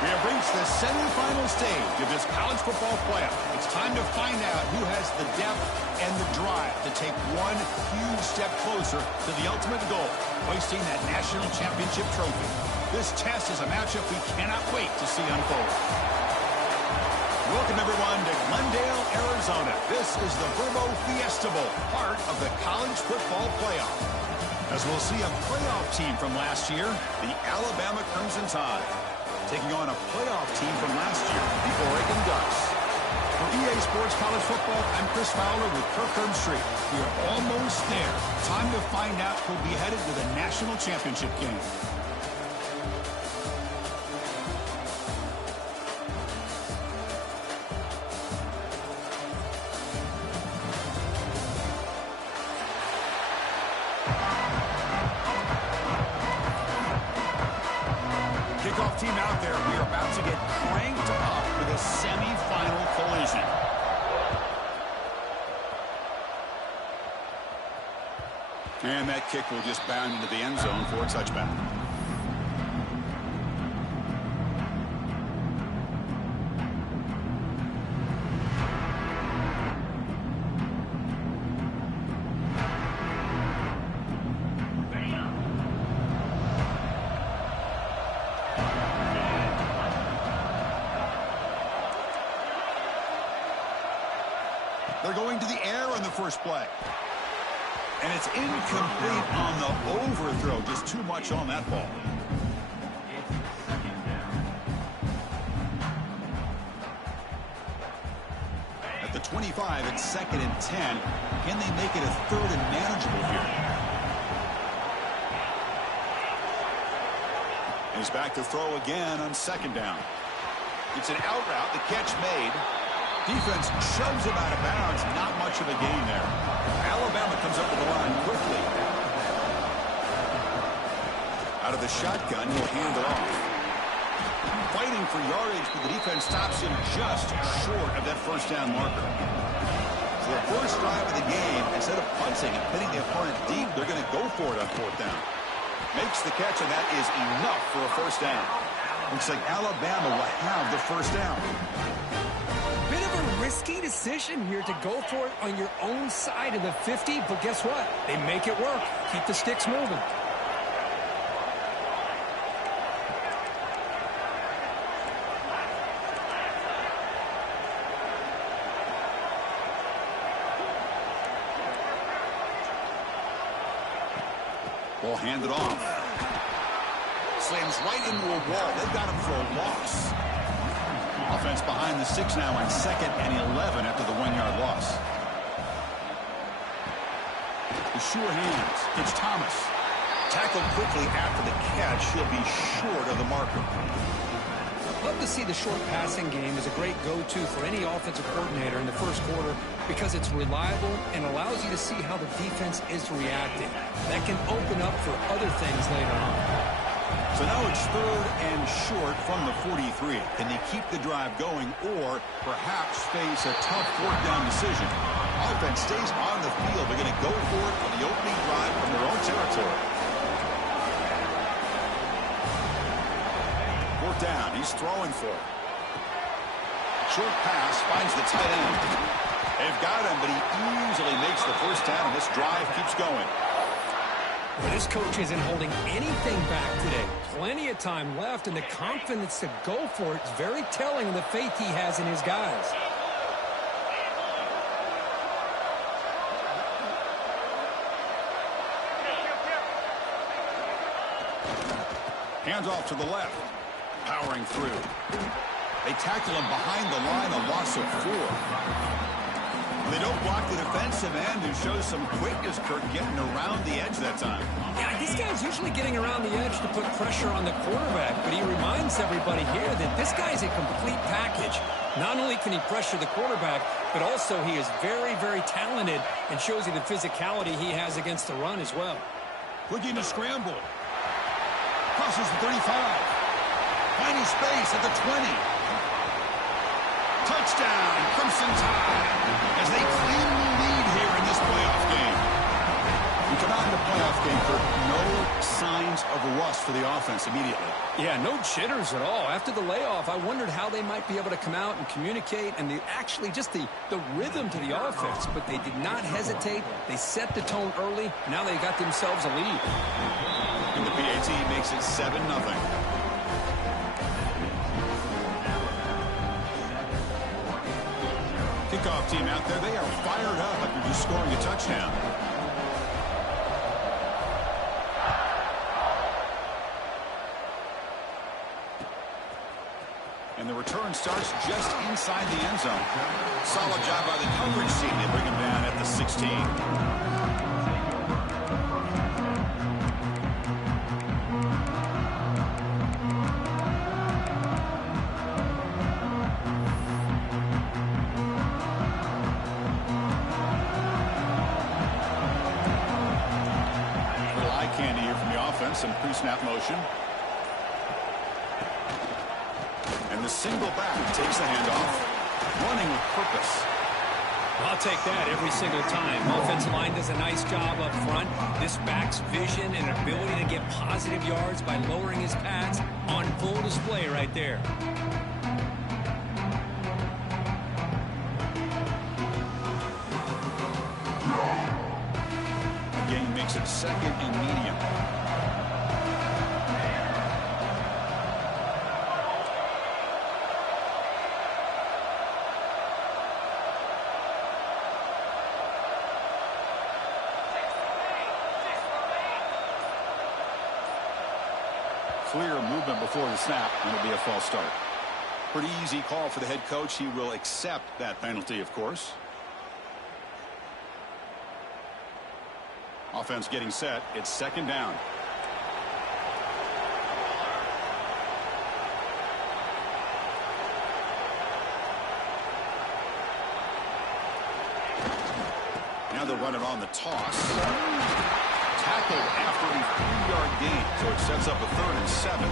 We have reached the semifinal stage of this college football playoff. It's time to find out who has the depth and the drive to take one huge step closer to the ultimate goal, hoisting that national championship trophy. This test is a matchup we cannot wait to see unfold. Welcome, everyone, to Glendale, Arizona. This is the Verbo Fiesta Bowl, part of the college football playoff. As we'll see a playoff team from last year, the Alabama Crimson Tide, taking on a playoff team from last year, the Oregon Ducks. For EA Sports College Football, I'm Chris Fowler with Kirk Herbstreit. We are almost there. Time to find out who'll be headed to the national championship game. Kickoff team out there. We are about to get cranked up with a semifinal collision. And that kick will just bound into the end zone for a touchback. They're going to the air on the first play. And it's incomplete on the overthrow. Just too much on that ball. At the 25, it's 2nd and 10. Can they make it a 3rd and manageable here? And he's back to throw again on 2nd down. It's an out route. The catch made. Defense shoves him out of bounds. Not much of a gain there. Alabama comes up to the line quickly. Out of the shotgun, he'll hand it off. Fighting for yardage, but the defense stops him just short of that first down marker. So the first drive of the game, instead of punting and pitting the opponent deep, they're going to go for it on 4th down. Makes the catch, and that is enough for a first down. Looks like Alabama will have the first down. Bit of a risky decision here to go for it on your own side of the 50, but guess what? They make it work. Keep the sticks moving. Ball handed off. Slams right into a wall. They've got him for a loss. Offense behind the 6 now on 2nd and 11 after the 1-yard loss. The sure hands. It's Thomas. Tackled quickly after the catch. He'll be short of the marker. Love to see the short passing game as a great go-to for any offensive coordinator in the first quarter because it's reliable and allows you to see how the defense is reacting. That can open up for other things later on. So now it's 3rd and short from the 43. Can they keep the drive going or perhaps face a tough 4th down decision? I'll defense stays on the field, they're going to go for it on the opening drive from their own territory. Fourth down. He's throwing for it. Short pass finds the tight end. They've got him, but he easily makes the first down, and this drive keeps going. Well, this coach isn't holding anything back today. Plenty of time left, and the confidence to go for it is very telling of the faith he has in his guys. Hands off to the left. Powering through. They tackle him behind the line, a loss of 4. They don't block the defensive end, who shows some quickness, Kirk, getting around the edge that time. Yeah, this guy's usually getting around the edge to put pressure on the quarterback, but he reminds everybody here that this guy's a complete package. Not only can he pressure the quarterback, but also he is very, very talented and shows you the physicality he has against the run as well. Looking to scramble. Crosses the 35. Finding space at the 20. Touchdown, Crimson Tide, as they claim the lead here in this playoff game. We come out in the playoff game for no signs of rust for the offense immediately. Yeah, no jitters at all. After the layoff, I wondered how they might be able to come out and communicate, and actually just the rhythm to the offense, but they did not hesitate. They set the tone early. Now they got themselves a lead. And the PAT makes it 7-0. Kickoff team out there, they are fired up after just scoring a touchdown. And the return starts just inside the end zone. Solid job by the coverage team. They bring him down at the 16. Some pre-snap motion. And the single back takes the handoff, running with purpose. I'll take that every single time. Offensive line does a nice job up front. This back's vision and ability to get positive yards by lowering his pads on full display right there. Again, makes it second and medium. Clear movement before the snap, and it'll be a false start. Pretty easy call for the head coach. He will accept that penalty, of course. Offense getting set. It's second down. Now they'll run it on the toss. Tackled after a 3-yard gain, so it sets up a 3rd and 7.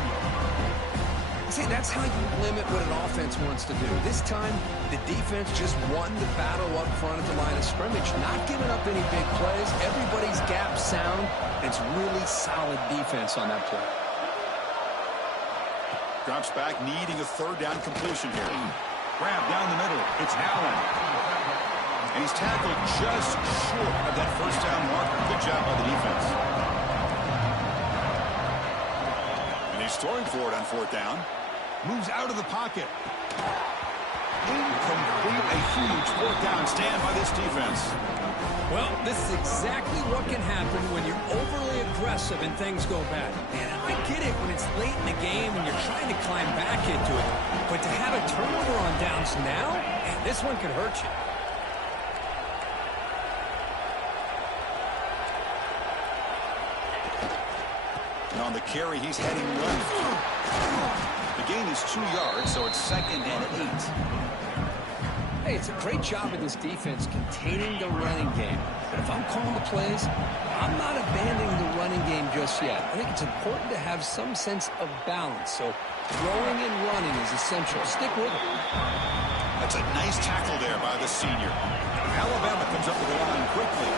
See, that's how you limit what an offense wants to do. This time, the defense just won the battle up front at the line of scrimmage, not giving up any big plays. Everybody's gap sound. It's really solid defense on that play. Drops back, needing a 3rd down completion here. Grab down the middle. It's Allen. And he's tackled just short of that first down marker. Good job by the defense. And he's throwing for it on 4th down. Moves out of the pocket. Incomplete. A huge 4th down stand by this defense. Well, this is exactly what can happen when you're overly aggressive and things go bad. Man, I get it when it's late in the game and you're trying to climb back into it. But to have a turnover on downs now, man, this one could hurt you. And on the carry, he's heading left. The gain is 2 yards, so it's 2nd and 8. Hey, it's a great job of this defense containing the running game. But if I'm calling the plays, I'm not abandoning the running game just yet. I think it's important to have some sense of balance. So throwing and running is essential. Stick with it. That's a nice tackle there by the senior. Alabama comes up to the line quickly.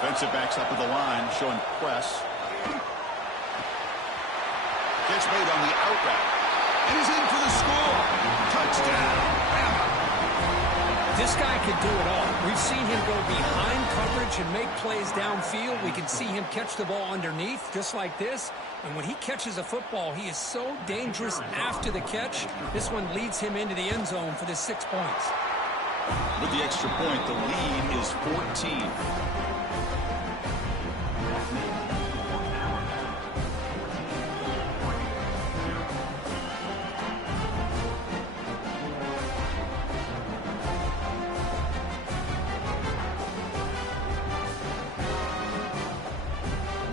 Defensive backs up at the line, showing press. Gets made on the out route. And he's in for the score. Touchdown, Bama. This guy can do it all. We've seen him go behind coverage and make plays downfield. We can see him catch the ball underneath, just like this. And when he catches a football, he is so dangerous after the catch. This one leads him into the end zone for the 6 points. With the extra point, the lead is 14.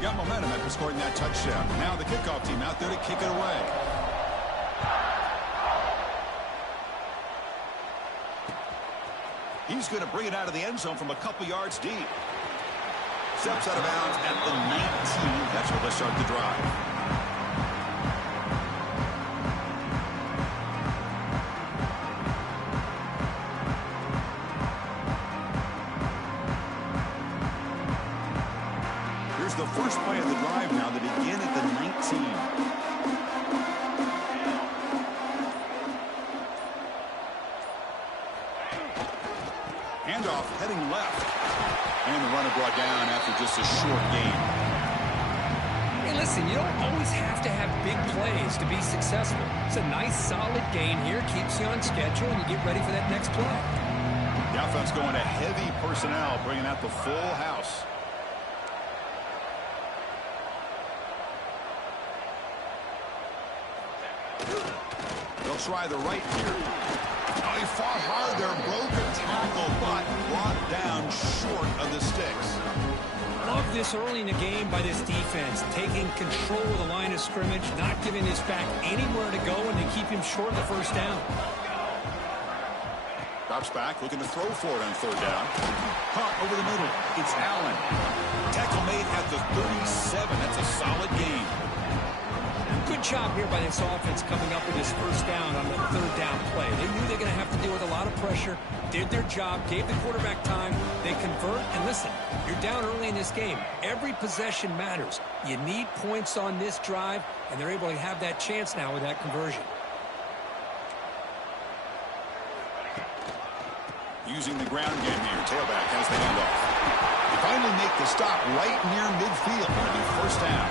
Got momentum after scoring that touchdown. Now the kickoff team out there to kick it away. He's going to bring it out of the end zone from a couple yards deep. Steps out of bounds at the 19. That's where they start the drive. Here's the first play of the drive now. They begin at the 19. Handoff heading left. And the runner brought down after just a short gain. Hey, listen, you don't always have to have big plays to be successful. It's a nice, solid gain here. Keeps you on schedule, and you get ready for that next play. The offense going to heavy personnel, bringing out the full house. They'll try the right here. Oh, he fought hard there, broke a tackle, but brought down short of the sticks. Love this early in the game by this defense, taking control of the line of scrimmage, not giving his back anywhere to go, and to keep him short of the first down. Drops back, looking to throw for it on third down. Pump over the middle. It's Allen. Tackle made at the 37. That's a solid gain. Good job here by this offense coming up with this first down on the third down play. They knew they were going to have to deal with a lot of pressure, did their job, gave the quarterback time, they convert, and listen, you're down early in this game. Every possession matters. You need points on this drive, and they're able to have that chance now with that conversion. Using the ground game here. Tailback has the handoff. They finally make the stop right near midfield. Going to be first down.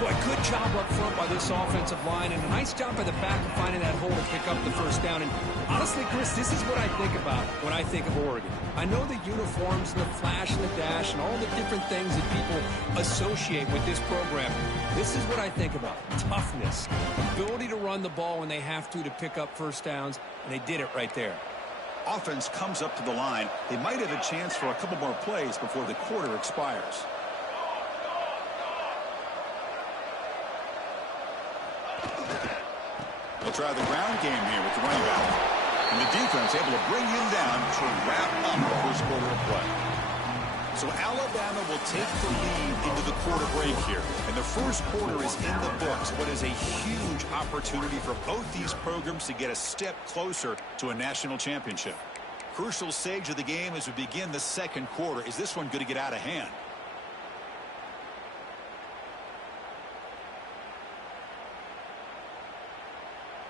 Boy, good job up front by this offensive line, and a nice job by the back of finding that hole to pick up the first down. And honestly, Chris, this is what I think about when I think of Oregon. I know the uniforms and the flash and the dash and all the different things that people associate with this program. This is what I think about. Toughness, ability to run the ball when they have to pick up first downs, and they did it right there. Offense comes up to the line. They might have a chance for a couple more plays before the quarter expires. They'll try the ground game here with the running back. And the defense able to bring him down to wrap up the first quarter of play. So Alabama will take the lead into the quarter break here. And the first quarter is in the books, but is a huge opportunity for both these programs to get a step closer to a national championship. Crucial stage of the game as we begin the second quarter. Is this one going to get out of hand?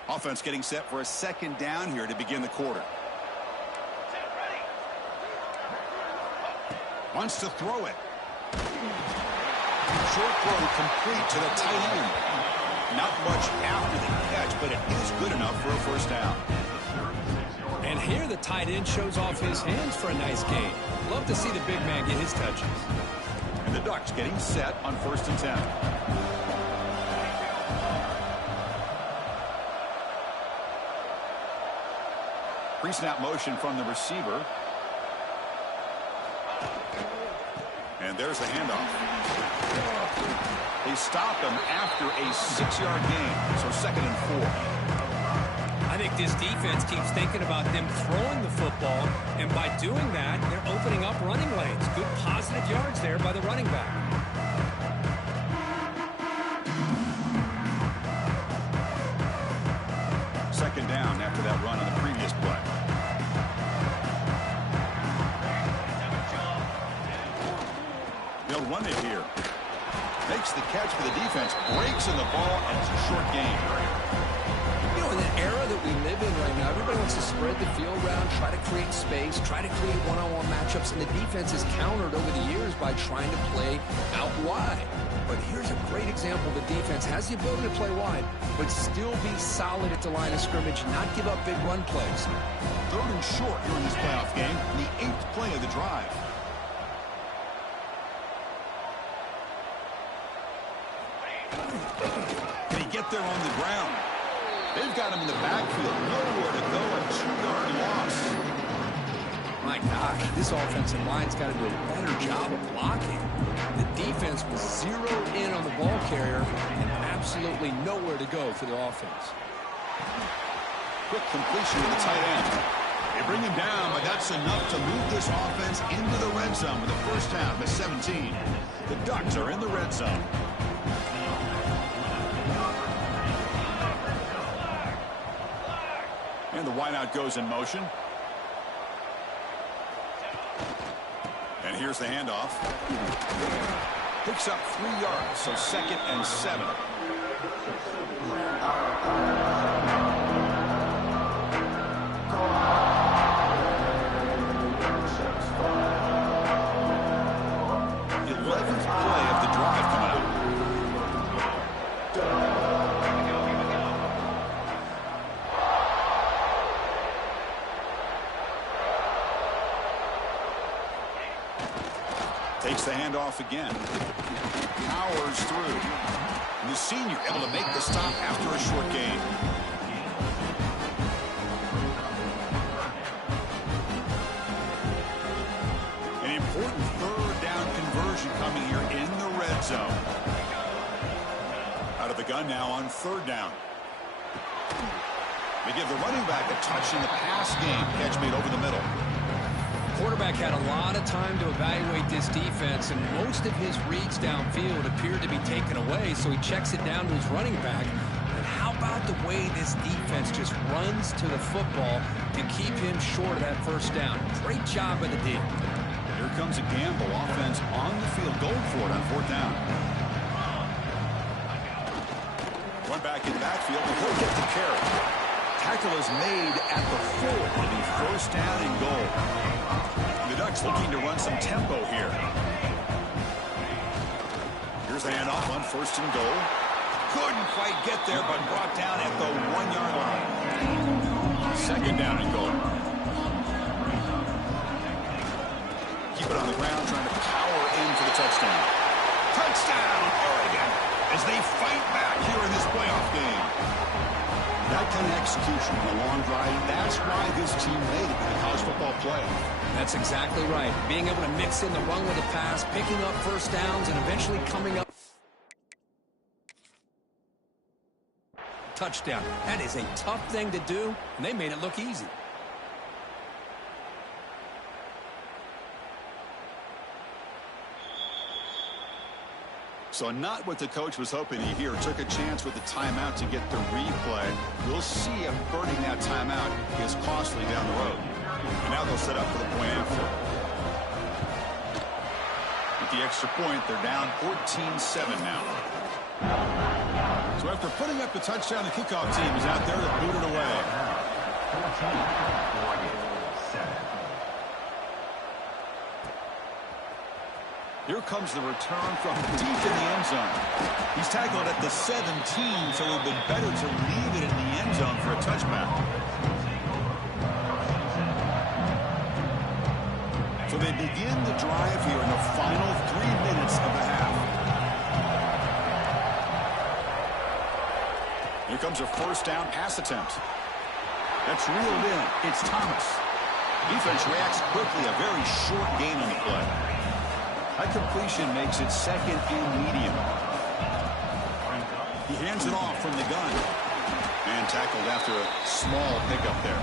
Offense getting set for a second down here to begin the quarter. Wants to throw it. Short throw complete to the tight end. Not much after the catch, but it is good enough for a first down. And here the tight end shows off his hands for a nice gain. Love to see the big man get his touches. And the Ducks getting set on 1st and 10. Pre-snap motion from the receiver. And there's the handoff. They stop him after a 6-yard gain. So 2nd and 4. I think this defense keeps thinking about them throwing the football, and by doing that, they're opening up running lanes. Good positive yards there by the running back. makes the catch for the defense, breaks in the ball, and it's a short gain. You know, in the era that we live in right now, everybody wants to spread the field around, try to create space, try to create one-on-one matchups, and the defense is countered over the years by trying to play out wide. But here's a great example. The defense has the ability to play wide, but still be solid at the line of scrimmage, not give up big run plays. 3rd and short here in this playoff game, the 8th play of the drive. Can he get there on the ground? They've got him in the backfield. Nowhere to go. A 2-yard loss. My gosh, this offensive line's got to do a better job of blocking. The defense was zeroed in on the ball carrier and absolutely nowhere to go for the offense. Quick completion to the tight end. They bring him down, but that's enough to move this offense into the red zone with the first half at 17. The Ducks are in the red zone. And the wideout goes in motion. And here's the handoff. Picks up 3 yards, so 2nd and 7. The 11th play of the drive coming up. Takes the handoff again. Powers through. And the senior able to make the stop after a short gain. An important 3rd down conversion coming here in the red zone. Out of the gun now on 3rd down. They give the running back a touch in the pass game. Catch made over the middle. Quarterback had a lot of time to evaluate this defense, and most of his reads downfield appeared to be taken away, so he checks it down to his running back. And how about the way this defense just runs to the football to keep him short of that first down? Great job by the D. Here comes a gamble. Offense on the field, going for it on 4th down. One back in the backfield, and he'll get the carry. Tackle is made at the 4. It'll be 1st down and goal. The Ducks looking to run some tempo here. Here's the handoff on 1st and goal. Couldn't quite get there, but brought down at the 1-yard line. 2nd down and goal. Keep it on the ground, trying to power in for the touchdown. Touchdown, Oregon, as they fight back here in this playoff game. That kind of execution on a long drive, that's why this team made it in the college football playoff. That's exactly right. Being able to mix in the run with the pass, picking up 1st downs, and eventually coming up. Touchdown. That is a tough thing to do, and they made it look easy. So not what the coach was hoping to hear. Took a chance with the timeout to get the replay. We'll see if burning that timeout is costly down the road. And now they'll set up for the point after. With the extra point, they're down 14-7 now. So after putting up the touchdown, the kickoff team is out there to boot it away. Here comes the return from deep in the end zone. He's tackled at the 17, so it would have been better to leave it in the end zone for a touchback. So they begin the drive here in the final 3 minutes of the half. Here comes a 1st down pass attempt. That's reeled in. It's Thomas. Defense reacts quickly. A very short gain on the play. That completion makes it 2nd and medium. He hands it off from the gun. And tackled after a small pickup there.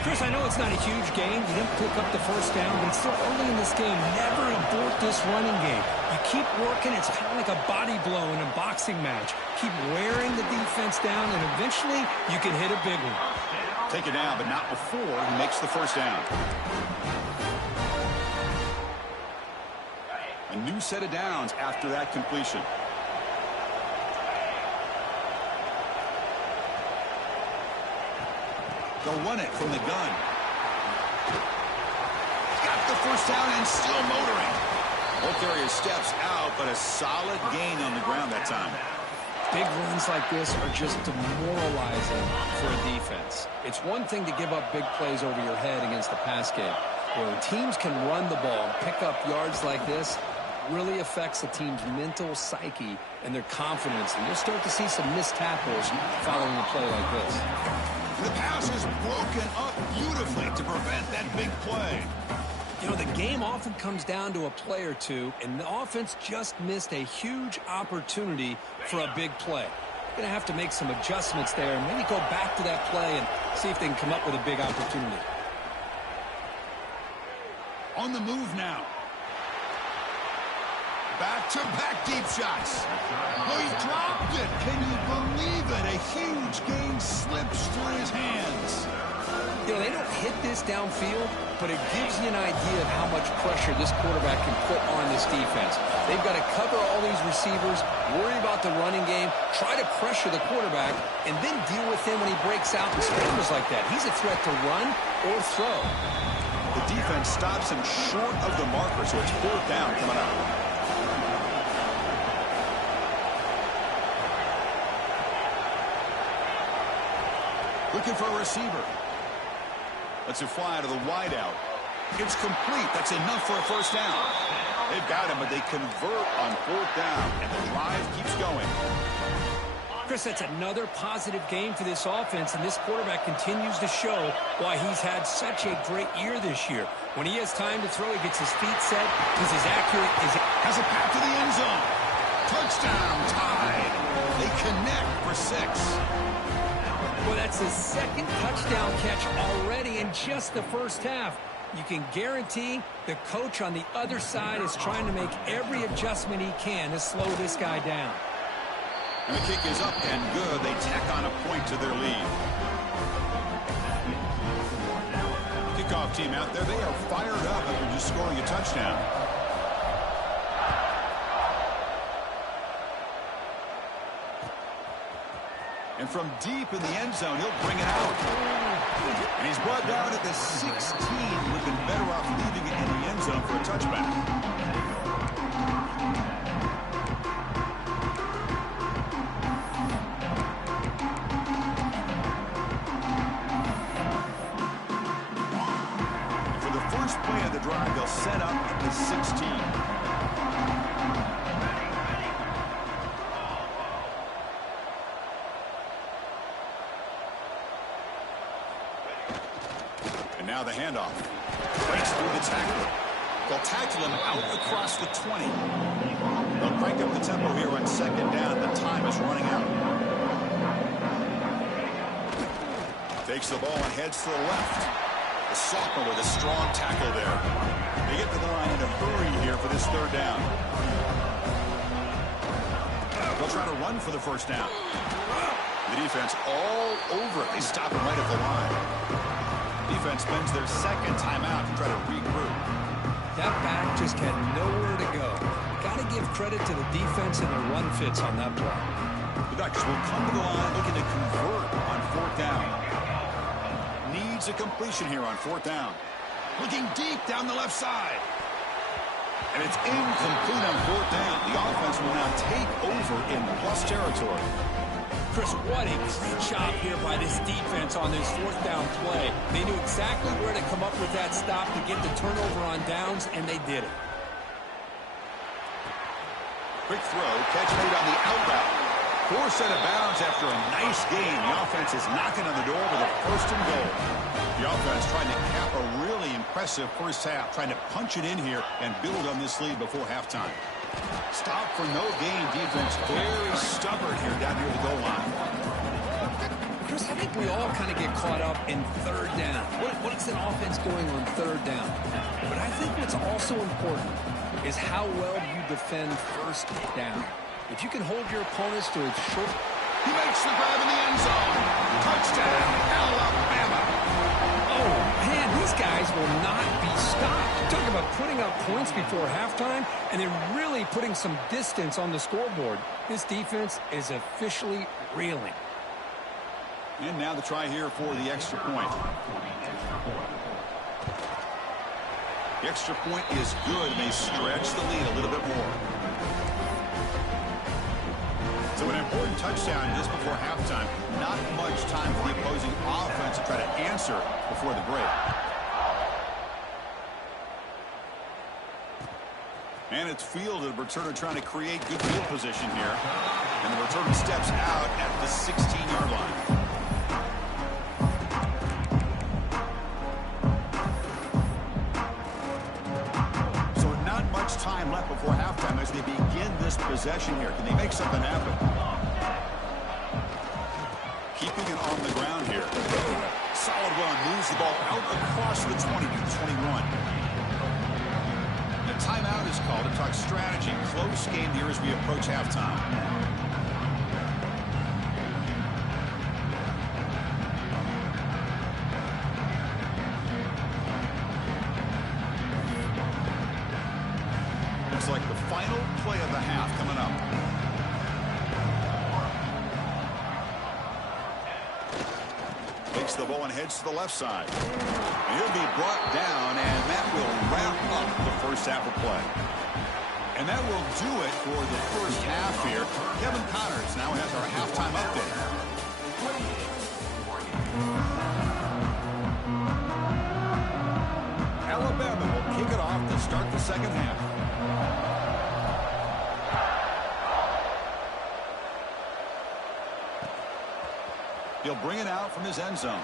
Chris, I know it's not a huge game. You didn't pick up the 1st down, but it's still early in this game. Never abort this running game. You keep working. It's kind of like a body blow in a boxing match. Keep wearing the defense down, and eventually you can hit a big one. Take it down, but not before he makes the 1st down. new set of downs after that completion. They'll run it from the gun. Got the first down and still motoring. Ball carrier steps out, but a solid gain on the ground that time. Big runs like this are just demoralizing for a defense. It's one thing to give up big plays over your head against the pass game. When teams can run the ball and pick up yards like this, really affects the team's mental psyche and their confidence. And you'll start to see some missed tackles following a play like this. The pass is broken up beautifully to prevent that big play. You know, the game often comes down to a play or two, and the offense just missed a huge opportunity for a big play. Going to have to make some adjustments there and maybe go back to that play and see if they can come up with a big opportunity. On the move now. Back-to-back deep shots. Oh, he dropped it. Can you believe it? A huge gain slips through his hands. You know, they don't hit this downfield, but it gives you an idea of how much pressure this quarterback can put on this defense. They've got to cover all these receivers, worry about the running game, try to pressure the quarterback, and then deal with him when he breaks out and scrambles like that. He's a threat to run or throw. The defense stops him short of the marker, so it's fourth down coming up. Looking for a receiver. Lets it fly to the wideout. It's complete. That's enough for a first down. They've got him, but they convert on fourth down, and the drive keeps going. Chris, that's another positive game for this offense, and this quarterback continues to show why he's had such a great year this year. When he has time to throw, he gets his feet set. He's as accurate as... Has a path to the end zone. Touchdown, tied. They connect for 6. Well, that's his second touchdown catch already in just the first half. You can guarantee the coach on the other side is trying to make every adjustment he can to slow this guy down. And the kick is up and good. They tack on a point to their lead. Kickoff team out there. They are fired up after just scoring a touchdown. And from deep in the end zone, he'll bring it out. And he's brought down at the 16. Would have been better off leaving it in the end zone for a touchback. And for the first play of the drive, they'll set up at the 16. Now the handoff. Breaks through the tackle. They'll tackle him out across the 20. They'll crank up the tempo here on second down. The time is running out. Takes the ball and heads to the left. The sophomore with a strong tackle there. They get to the line in a hurry here for this third down. They'll try to run for the first down. The defense all over it. They stop him right at the line. Defense spends their second timeout to try to regroup. That back just had nowhere to go. Got to give credit to the defense and their run fits on that play. The Ducks will come to the line looking to convert on fourth down. Needs a completion here on fourth down. Looking deep down the left side. And it's incomplete on fourth down. The offense will now take over in plus territory. Chris, what a great job here by this defense on this fourth down play. They knew exactly where to come up with that stop to get the turnover on downs, and they did it. Quick throw, catch made on the out route. Forced out of bounds after a nice gain. The offense is knocking on the door with a first and goal. The offense trying to cap a really impressive first half, trying to punch it in here and build on this lead before halftime. Stop for no gain. Defense very stubborn here down near the goal line. Chris, I think we all kind of get caught up in third down. What's an offense doing on third down? But I think what's also important is how well you defend first down. If you can hold your opponents to a short... He makes the grab in the end zone. Touchdown, Alabama. Oh, man, he These guys will not be stopped. Talk about putting up points before halftime, and they're really putting some distance on the scoreboard. This defense is officially reeling. And now the try here for the extra point. The extra point is good, and they stretch the lead a little bit more. So an important touchdown just before halftime. Not much time for the opposing offense to try to answer before the break. And it's fielded. Returner trying to create good field position here. And the returner steps out at the 16-yard line. Time left before halftime as they begin this possession here. Can they make something happen? Keeping it on the ground here. Solid run. Moves the ball out across the 20 to 21. The timeout is called to talk strategy. Close game here as we approach halftime. Like the final play of the half coming up. Takes the ball and heads to the left side. And he'll be brought down, and that will wrap up the first half of play. And that will do it for the first half here. Kevin Connors now has our halftime update. Alabama will kick it off to start the second half. He'll bring it out from his end zone.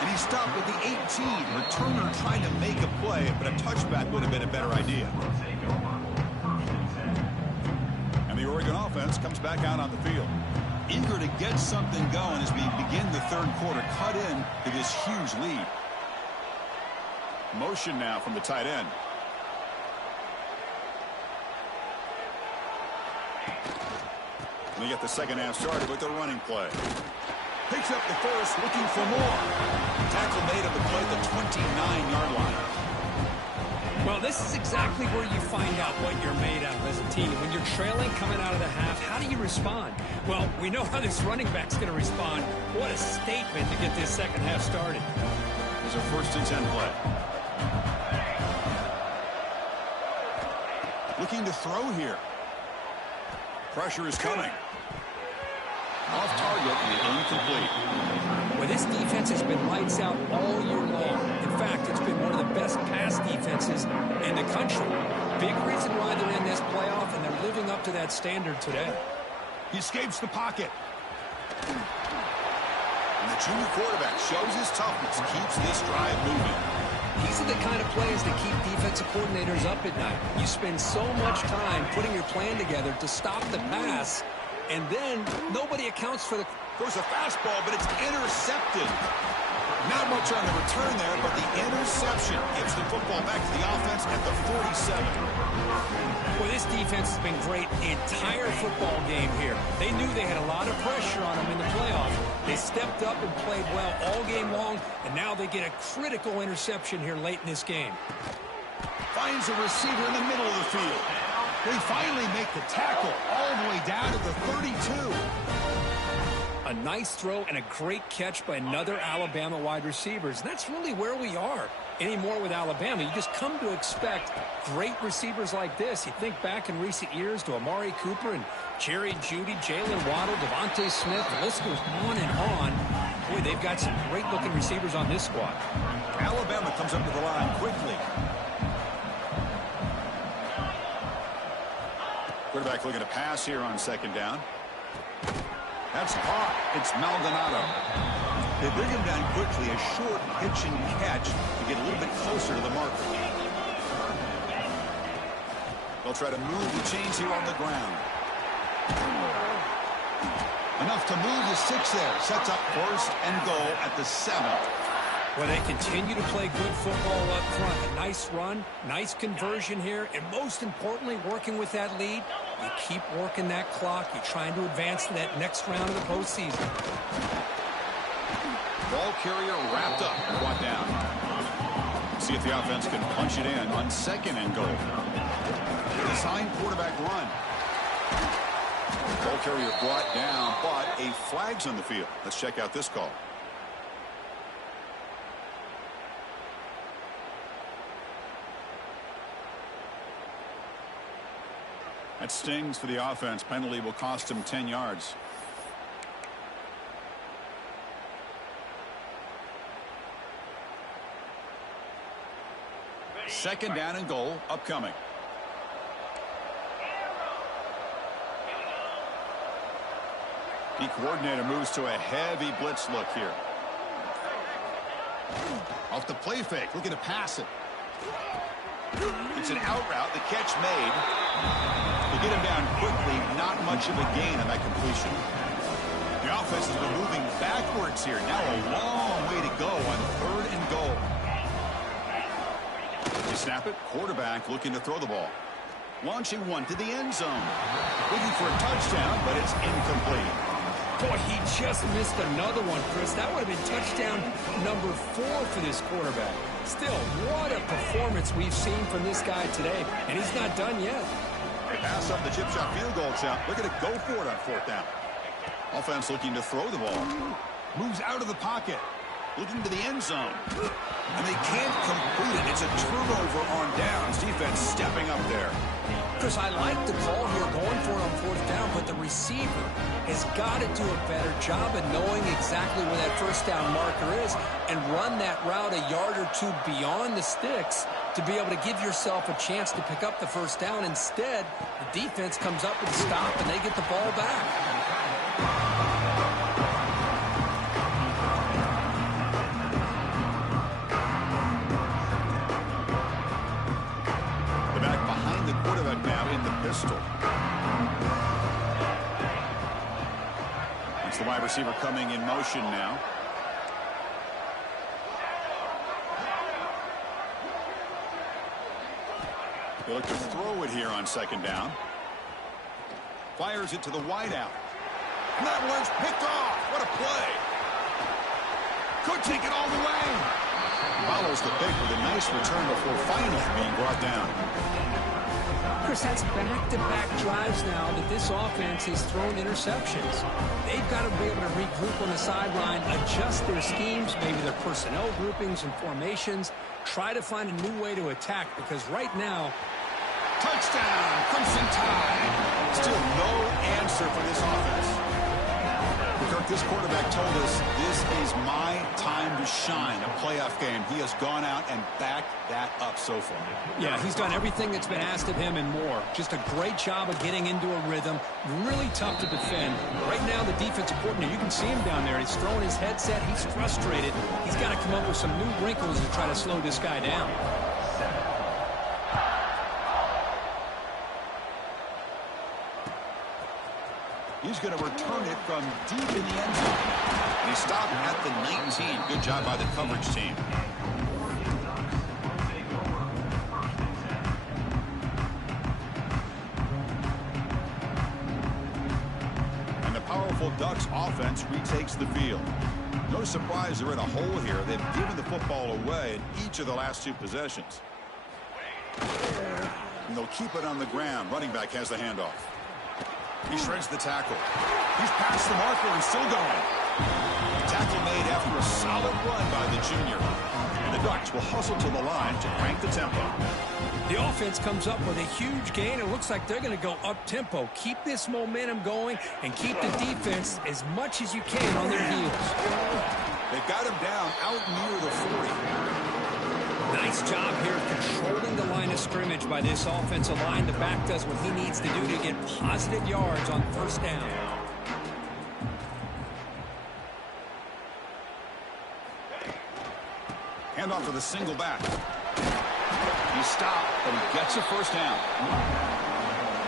And he stopped at the 18. Returner trying to make a play, but a touchback would have been a better idea. And the Oregon offense comes back out on the field. Eager to get something going as we begin the third quarter. Cut in to this huge lead. Motion now from the tight end. They get the second half started with the running play. Picks up the first, looking for more. Tackle made of the play at the 29-yard line. Well, this is exactly where you find out what you're made of as a team. When you're trailing coming out of the half, how do you respond? Well, we know how this running back's going to respond. What a statement to get this second half started. There's a 1st and 10 play. Looking to throw here. Pressure is coming. Off target and incomplete. Well, this defense has been lights out all year long. In fact, it's been one of the best pass defenses in the country. Big reason why they're in this playoff, and they're living up to that standard today. He escapes the pocket. And the junior quarterback shows his toughness, keeps this drive moving. These are the kind of plays that keep defensive coordinators up at night. You spend so much time putting your plan together to stop the pass, and then nobody accounts for the... There's a fastball, but it's intercepted. Not much on the return there, but the interception gives the football back to the offense at the 47. Well, this defense has been great the entire football game here. They knew they had a lot of pressure on them in the playoffs. They stepped up and played well all game long, and now they get a critical interception here late in this game. Finds a receiver in the middle of the field. They finally make the tackle all the way down to the 32. A nice throw and a great catch by another Alabama wide receivers. And that's really where we are anymore with Alabama. You just come to expect great receivers like this. You think back in recent years to Amari Cooper and Jerry Jeudy, Jalen Waddle, Devontae Smith. The list goes on and on. Boy, they've got some great-looking receivers on this squad. Alabama comes up to the line quickly. Quarterback looking to pass here on second down. That's caught. It's Maldonado. They bring him down quickly. A short pitch and catch to get a little bit closer to the marker. They'll try to move the chains here on the ground. Enough to move the 6 there. Sets up 1st and goal at the 7. Well, they continue to play good football up front. A nice run, nice conversion here, and most importantly, working with that lead. You keep working that clock. You're trying to advance to that next round of the postseason. Ball carrier wrapped up, brought down. See if the offense can punch it in on 2nd and goal. Design quarterback run. Ball carrier brought down, but a flag's on the field. Let's check out this call. That stings for the offense. Penalty will cost him 10 yards. Second down and goal upcoming. The coordinator moves to a heavy blitz look here. Off the play fake, looking to pass it. It's an out route, the catch made. They get him down quickly, not much of a gain on that completion. The offense has been moving backwards here. Now a long way to go on 3rd and goal. They snap it, quarterback looking to throw the ball. Launching one to the end zone. Looking for a touchdown, but it's incomplete. Boy, he just missed another one, Chris. That would have been touchdown number 4 for this quarterback. Still, what a performance we've seen from this guy today, and he's not done yet. They pass up the chip shot field goal attempt. They're going to go for it on 4th down. Offense looking to throw the ball. Moves out of the pocket. Looking to the end zone. And they can't complete it. It's a turnover on downs. Defense stepping up there. Chris, I like the call here going for it on 4th down, but the receiver has got to do a better job of knowing exactly where that 1st down marker is and run that route a yard or 2 beyond the sticks to be able to give yourself a chance to pick up the 1st down. Instead, the defense comes up with a stop and they get the ball back. It's the wide receiver coming in motion now. They look to throw it here on 2nd down. Fires it to the wideout. And that one's picked off. What a play. Could take it all the way. Follows the pick with a nice return before finally being brought down. Chris, that's back-to-back drives now that this offense has thrown interceptions. They've got to be able to regroup on the sideline, adjust their schemes, maybe their personnel groupings and formations, try to find a new way to attack, because right now... Touchdown, Crimson Tide. Still no answer for this offense. Kirk, this quarterback told us this is my time to shine, a playoff game. He has gone out and backed that up so far. Yeah, he's done everything that's been asked of him and more. Just a great job of getting into a rhythm. Really tough to defend. Right now, the defensive coordinator, you can see him down there. He's throwing his headset. He's frustrated. He's got to come up with some new wrinkles to try to slow this guy down. He's going to return it from deep in the end zone. And he stopped at the 19. Good job by the coverage team. And the powerful Ducks offense retakes the field. No surprise they're in a hole here. They've given the football away in each of the last 2 possessions. And they'll keep it on the ground. Running back has the handoff. He shreds the tackle. He's past the marker and still going. Tackle made after a solid run by the junior. And the Ducks will hustle to the line to crank the tempo. The offense comes up with a huge gain. It looks like they're going to go up-tempo. Keep this momentum going and keep the defense as much as you can on their heels. They've got him down out near the 40. Nice job here controlling the line of scrimmage by this offensive line. The back does what he needs to do to get positive yards on 1st down. Hand off to the single back. He stopped, but he gets a 1st down.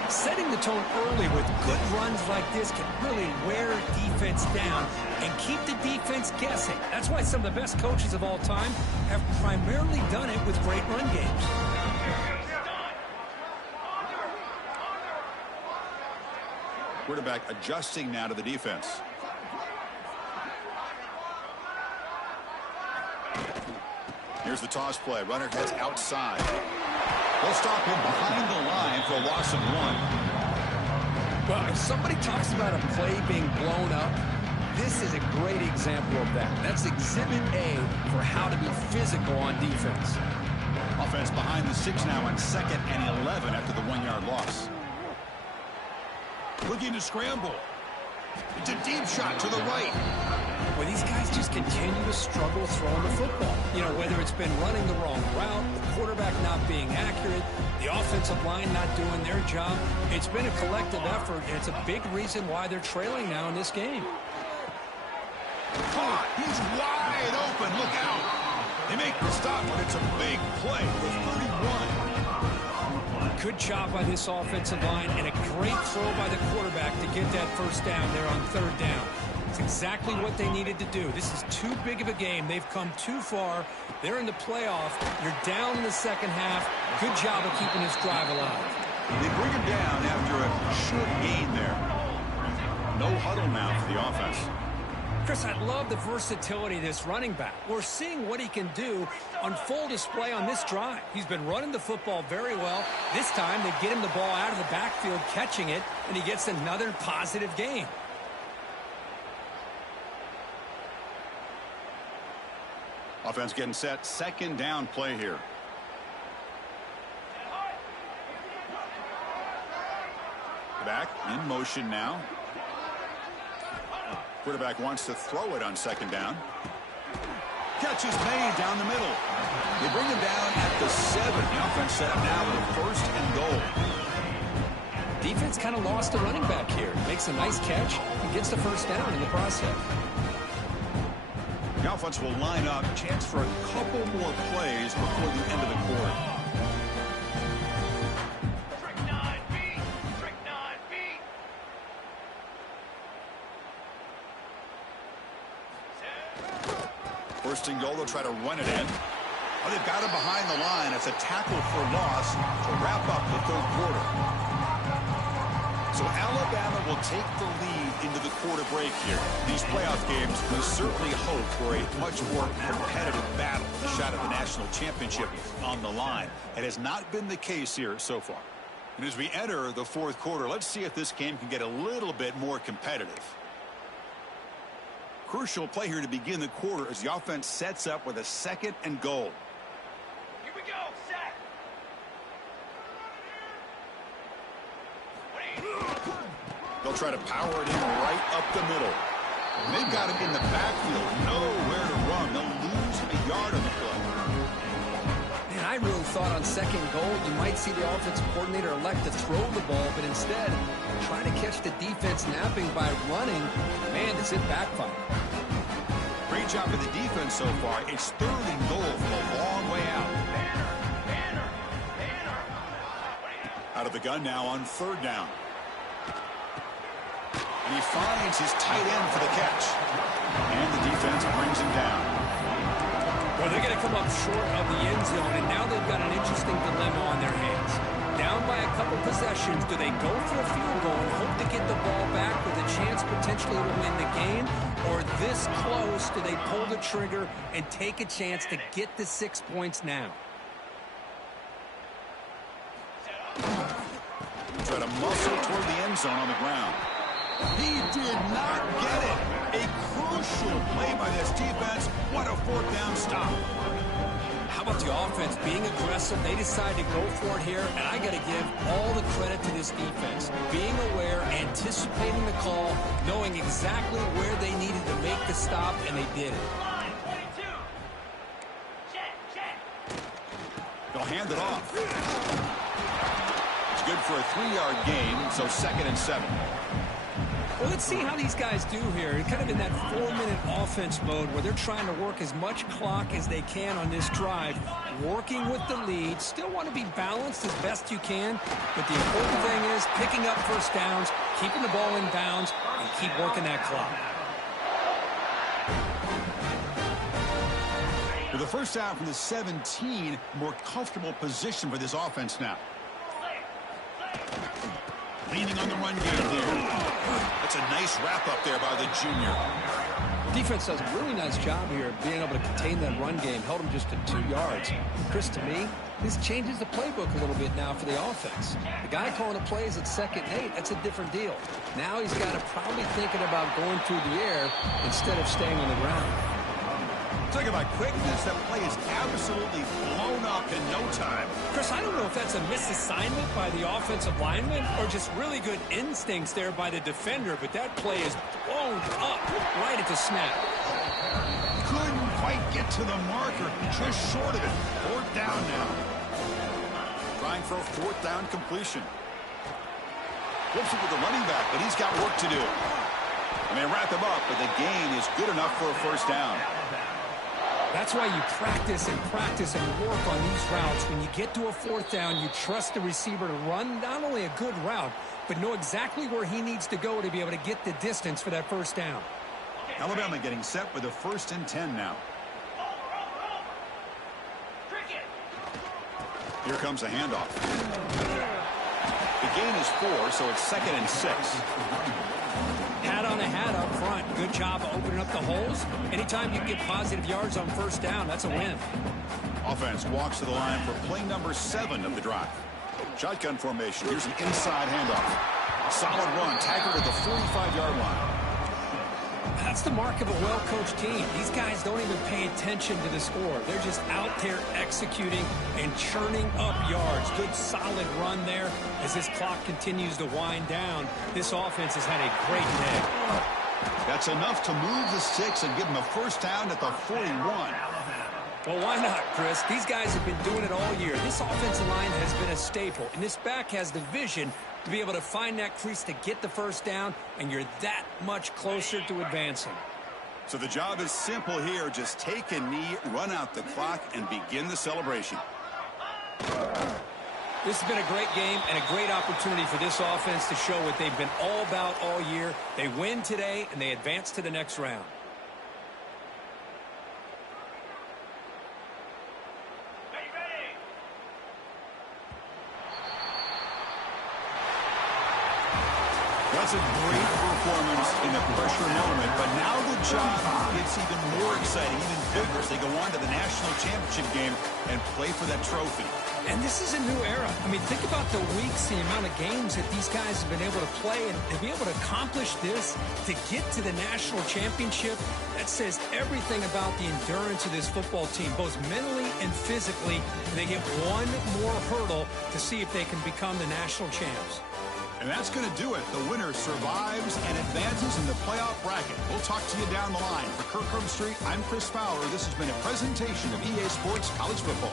Setting the tone early with good runs like this can really wear defense down and keep the defense guessing. That's why some of the best coaches of all time have primarily done it with great run games. Quarterback adjusting now to the defense. Here's the toss play. Runner heads outside. They'll stop him behind the line for a loss of 1. Well, if somebody talks about a play being blown up, this is a great example of that. That's Exhibit A for how to be physical on defense. Offense behind the 6 now on 2nd and 11 after the 1-yard loss. Looking to scramble. It's a deep shot to the right. Well, these guys just continue to struggle throwing the football. You know, whether it's been running the wrong route, the quarterback not being accurate, the offensive line not doing their job. It's been a collective effort, and it's a big reason why they're trailing now in this game. Caught. He's wide open. Look out. They make the stop, but it's a big play for 31. Good job by this offensive line, and a great throw by the quarterback to get that first down there on 3rd down. It's exactly what they needed to do. This is too big of a game. They've come too far. They're in the playoff. You're down in the second half. Good job of keeping this drive alive. They bring him down after a short gain there. No huddle now for the offense. Chris, I love the versatility of this running back. We're seeing what he can do on full display on this drive. He's been running the football very well. This time, they get him the ball out of the backfield, catching it, and he gets another positive gain. Offense getting set. 2nd down play here. Back in motion now. Quarterback wants to throw it on 2nd down. Catch is made down the middle. They bring him down at the 7. The offense set up now with 1st and goal. Defense kind of lost the running back here. Makes a nice catch and gets the first down in the process. The offense will line up. Chance for a couple more plays before the end of the quarter. First and goal, they'll try to run it in. Oh, they've got him behind the line. It's a tackle for loss to wrap up the 3rd quarter. So Alabama will take the lead into the quarter break here. These playoff games, we certainly hope for a much more competitive battle. A shot at the national championship on the line. It has not been the case here so far. And as we enter the 4th quarter, let's see if this game can get a little bit more competitive. Crucial play here to begin the quarter as the offense sets up with a 2nd and goal. Here we go, set. They'll try to power it in right up the middle. And they've got him in the backfield. Nowhere to run. They'll lose a yard on the play. Man, I really thought on 2nd goal you might see the offensive coordinator elect to throw the ball, but instead trying to catch the defense napping by running. Man, does it backfire. Great job of the defense so far. It's 3rd and goal from a long way out. Out of the gun now on 3rd down. And he finds his tight end for the catch. And the defense brings him down. Well, they're going to come up short of the end zone, and now they've got an interesting dilemma on their hands. Down by a couple possessions, do they go for a field goal and hope to get the ball back with a chance potentially to win the game? Or this close, do they pull the trigger and take a chance to get the 6 points now? Try to muscle toward the end zone on the ground. He did not get it. A crucial play by this defense. What a 4th down stop. How about the offense being aggressive? They decide to go for it here, and I got to give all the credit to this defense. Being aware, anticipating the call, knowing exactly where they needed to make the stop, and they did it. They'll hand it off. It's good for a 3-yard gain, so 2nd and 7. Well, let's see how these guys do here. Kind of in that 4-minute offense mode where they're trying to work as much clock as they can on this drive, working with the lead. Still want to be balanced as best you can, but the important thing is picking up first downs, keeping the ball in bounds, and keep working that clock. With the first down from the 17, more comfortable position for this offense now. Leaning on the run game there. That's a nice wrap up there by the junior. Defense does a really nice job here of being able to contain that run game. Held them just to 2 yards. Chris, to me, this changes the playbook a little bit now for the offense. The guy calling the plays at 2nd and 8, that's a different deal. Now he's got to probably thinking about going through the air instead of staying on the ground. Talking about quickness, that play is absolutely blown up in no time. Chris, I don't know if that's a misassignment by the offensive lineman or just really good instincts there by the defender, but that play is blown up right at the snap. Couldn't quite get to the marker, just short of it. 4th down now. Trying for a 4th down completion. Flips it with the running back, but he's got work to do. And they wrap him up, but the gain is good enough for a 1st down. That's why you practice and work on these routes. When you get to a 4th down, you trust the receiver to run not only a good route, but know exactly where he needs to go to be able to get the distance for that 1st down. Alabama getting set with a 1st and 10 now. Here comes a handoff. The gain is 4, so it's 2nd and 6. Hat on a hat up front. Good job of opening up the holes. Anytime you can get positive yards on 1st down, that's a win. Offense walks to the line for play number 7 of the drive. Shotgun formation. Here's an inside handoff. Solid run. Tackled at the 45-yard line. That's the mark of a well-coached team. These guys don't even pay attention to the score. They're just out there executing and churning up yards. Good, solid run there. As this clock continues to wind down, this offense has had a great day. That's enough to move the sticks and give them a 1st down at the 41. Well, why not, Chris? These guys have been doing it all year. This offensive line has been a staple, and this back has the vision to be able to find that crease to get the 1st down, and you're that much closer to advancing. So the job is simple here. Just take a knee, run out the clock, and begin the celebration. This has been a great game and a great opportunity for this offense to show what they've been all about all year. They win today, and they advance to the next round. That's a great performance in the pressure moment, but now the job gets even more exciting, even bigger as they go on to the national championship game and play for that trophy. And this is a new era. I mean, think about the weeks, the amount of games that these guys have been able to play, and to be able to accomplish this, to get to the national championship, that says everything about the endurance of this football team, both mentally and physically. They get one more hurdle to see if they can become the national champs. And that's going to do it. The winner survives and advances in the playoff bracket. We'll talk to you down the line. For Kirk Herbstreit, I'm Chris Fowler. This has been a presentation of EA Sports College Football.